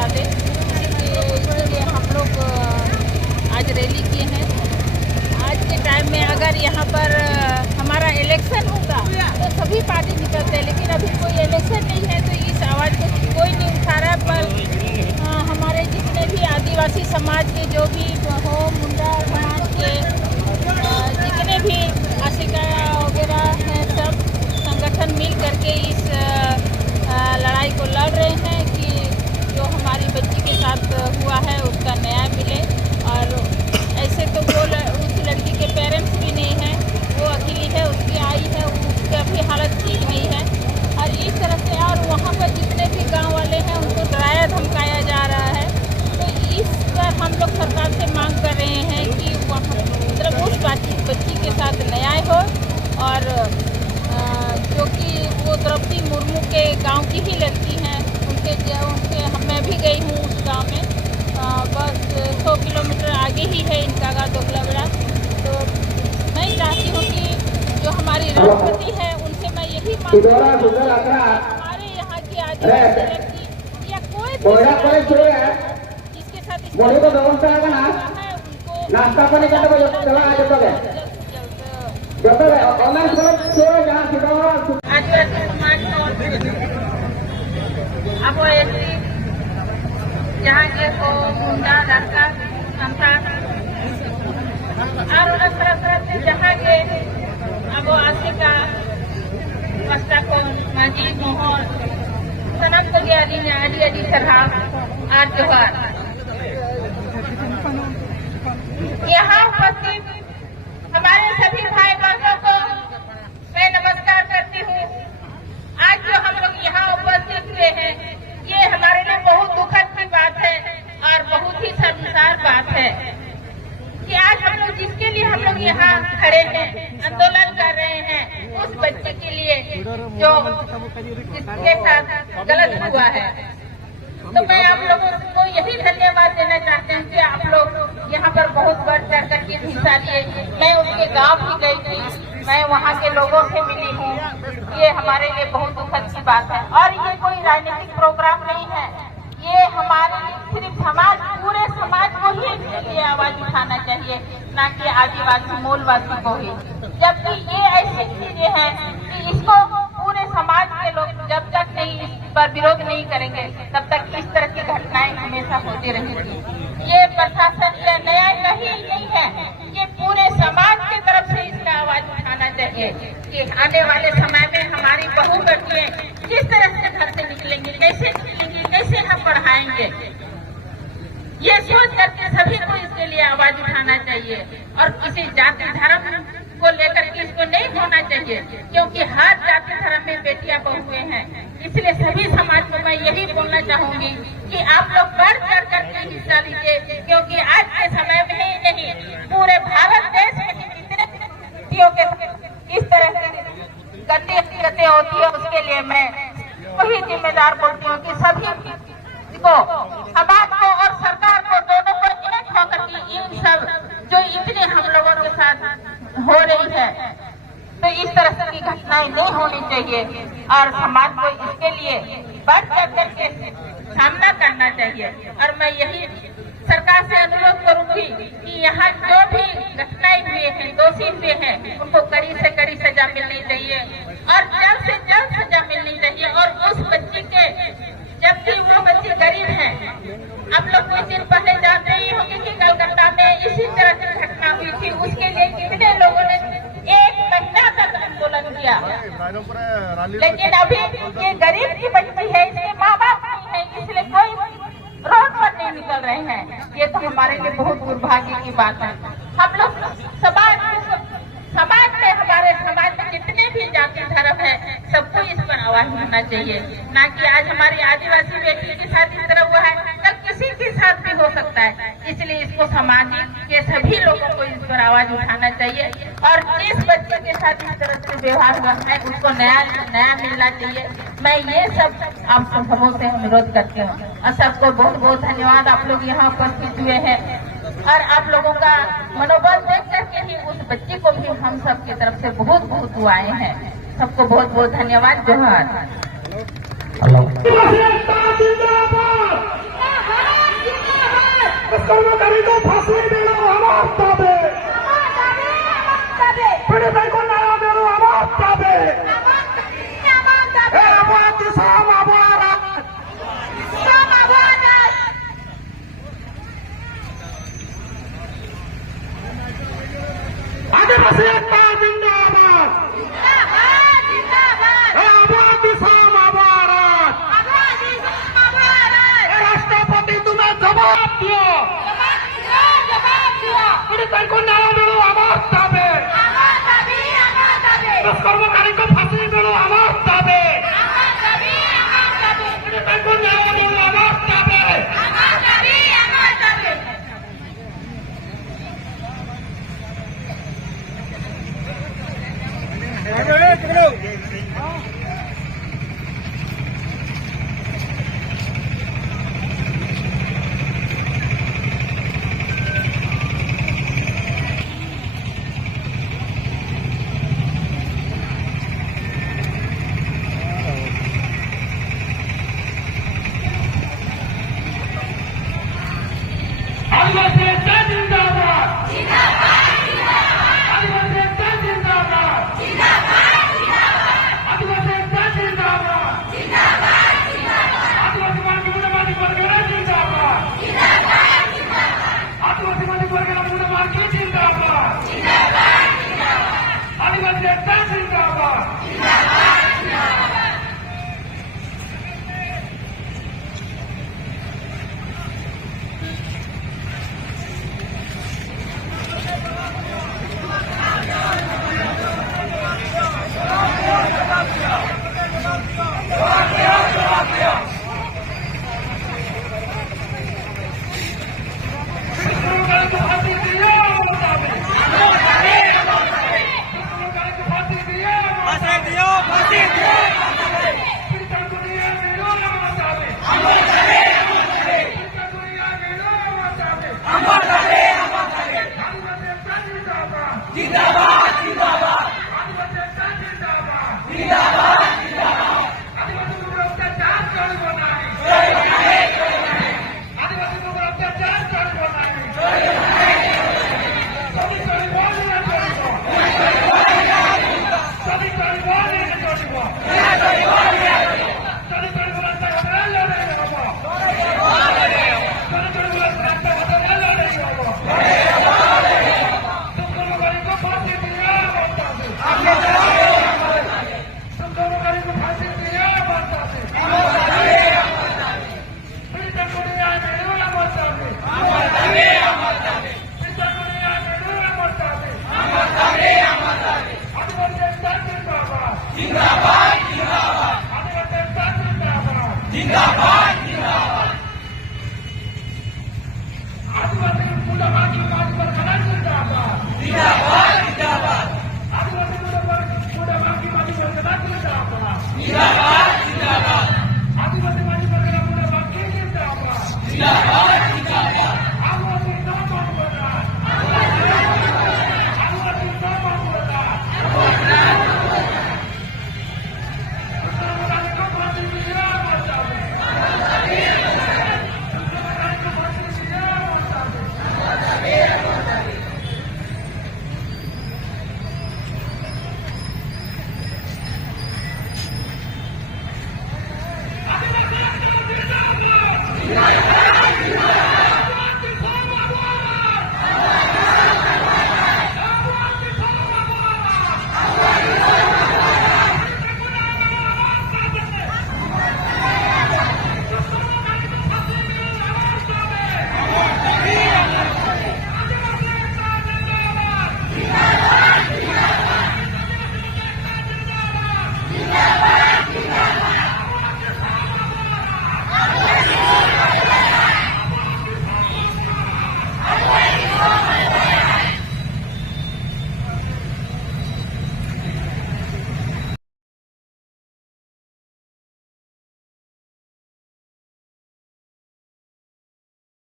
ज़्यादा, इसीलिए हम लोग आज रैली किए हैं। आज के टाइम में अगर यहाँ पर हमारा इलेक्शन होगा तो सभी पार्टी निकलते हैं, लेकिन अभी कोई इलेक्शन नहीं है तो इस आवाज़ को कोई नहीं उठा रहा। पर हमारे जितने भी आदिवासी समाज के जो भी हो, मुंडा समाज के जितने भी आशिका वगैरह हैं, सब संगठन मिल करके इस लड़ाई को लड़ रहे हैं कि जो हमारी बच्ची के साथ हुआ है उसका न्याय मिले। और ऐसे तो वो उस लड़की के पेरेंट्स भी नहीं हैं, वो अकेली है, उसकी आई है, उसका भी हालत ठीक नहीं है। और इस तरह से और वहाँ पर जितने भी गांव वाले हैं उनको डराया धमकाया जा रहा है। तो इस पर हम लोग सरकार से मांग कर रहे हैं कि वहाँ मतलब उस बच्ची के साथ न्याय हो। और जो कि वो द्रौपदी मुर्मू के गांव की ही लड़की हैं, उनके मैं भी गई हूँ उस गांव में, बस 100 किलोमीटर आगे ही है इनका गाँव दोगलाबेड़ा। तो मैं चाहती हूँ कि जो हमारी राष्ट्रपति है उनसे मैं यही मांग हमारे यहाँ की आदिवासी लड़की या कोई जिसके साथ अब यहाँ के को मुंडा लड़का संतान और अलग तरह से जहाँ के अब आशिका मस्ता को मजीद मोहन सनम को आदि तरह आज जोहर यहाँ उपस्थित हमारे सभी भाई बहनों को मैं नमस्कार करती हूँ। आज जो हम लोग यहाँ उपस्थित हुए हैं ये हमारे लिए बहुत दुखद की बात है और बहुत ही शर्मसार बात है कि आज हम लोग जिसके लिए हम लोग यहाँ खड़े हैं, आंदोलन कर रहे हैं, उस बच्चे के लिए जो जिसके साथ गलत हुआ है। तो मैं आप लोगों को यही धन्यवाद देना चाहते हैं कि आप लोग यहाँ पर बहुत बढ़ चढ़ कर के हिस्सा लिए। मैं उसके गांव भी गई थी, मैं वहाँ के लोगों से मिली हूँ। ये हमारे लिए बहुत दुखद की बात है और ये कोई राजनीतिक प्रोग्राम नहीं है, ये हमारे सिर्फ समाज, पूरे समाज को ही इसके लिए आवाज उठाना चाहिए, ना कि आदिवासी मूलवासी को ही। जबकि ये ऐसी चीजें हैं कि इसको पूरे समाज के लोग जब तक नहीं इस पर विरोध नहीं करेंगे तब तक इस तरह की घटनाएं हमेशा होती रहेंगी। ये प्रशासन या न्याय नहीं है, ये पूरे समाज की तरफ से इसका आवाज उठाना चाहिए कि आने वाले समय में हमारी बहू बेटियां किस तरह से घर से निकलेंगी, कैसे निकलेंगी, कैसे हम पढ़ाएंगे। ये सोच करके सभी को इसके लिए आवाज उठाना चाहिए और किसी जाति धर्म को लेकर के इसको नहीं होना चाहिए, क्योंकि हर जाति धर्म में बेटियां बहुएं हैं। इसलिए सभी समाज को मैं यही बोलना चाहूंगी कि आप लोग बढ़ चढ़ करके हिस्सा लीजिए, क्योंकि आज के समय में ही नहीं पूरे भारत देश में जितने व्यक्तियों के इस तरह की गतिविधियां होती है उसके लिए मैं वही जिम्मेदार बोलती हूँ कि सभी को, समाज को और सरकार को, दोनों को एक होकर के इन सब जो इतने हम लोगों के साथ हो रही है तो इस तरह की घटनाएं नहीं होनी चाहिए और समाज को इसके लिए बढ़ चढ़ करके सामना करना चाहिए। और मैं यही सरकार से अनुरोध करूंगी कि यहाँ जो भी घटनाएं हुए हैं, दोषी हुए हैं, उनको कड़ी से कड़ी सजा मिलनी चाहिए और जल्द से जल्द सजा मिलनी चाहिए। और उस बच्ची के, जबकि वो बच्ची गरीब है, आप लोग कुछ दिन पहले जानते ही होंगे कि कलकत्ता में इसी तरह की घटना हुई थी, उसके लिए कितने लोगों ने 1 महीना तक आंदोलन किया। लेकिन अभी ये गरीब की बच्ची है, इसके माँ बाप नहीं है, इसलिए कोई रोड पर नहीं निकल रहे हैं। ये तो हमारे लिए बहुत दुर्भाग्य की बात है। हम लोग समाज में, हमारे समाज में जितने भी जाति धर्म है, सबको इस पर आवाज उठाना चाहिए, ना कि आज हमारी आदिवासी बेटी के साथ इस तरह हुआ है, कल किसी के साथ भी हो सकता है। इसलिए इसको समाज के सभी लोगों को इस पर आवाज उठाना चाहिए और जिस बच्चे के साथ इस तरह से व्यवहार हुआ है उसको नया मिलना चाहिए। मैं ये सब आप सबों से अनुरोध करती हूँ और सबको बहुत बहुत धन्यवाद। आप लोग यहाँ उपस्थित हुए हैं और आप लोगों का मनोबल देख करके ही उस बच्ची को भी हम सब की तरफ से बहुत बहुत दुआएं हैं। सबको बहुत बहुत धन्यवाद। जोहार। दुष्कर्मकारीको फाँसी दिनु আমার দাবি पीडितको न्याय दिनु আমার দাবি अवैध श्रम अवैध आदिवासी एकता जिंदाबाद अवैध श्रम अवैध राष्ट्रपति तुम्हें जवाब दियो पीड़ितों को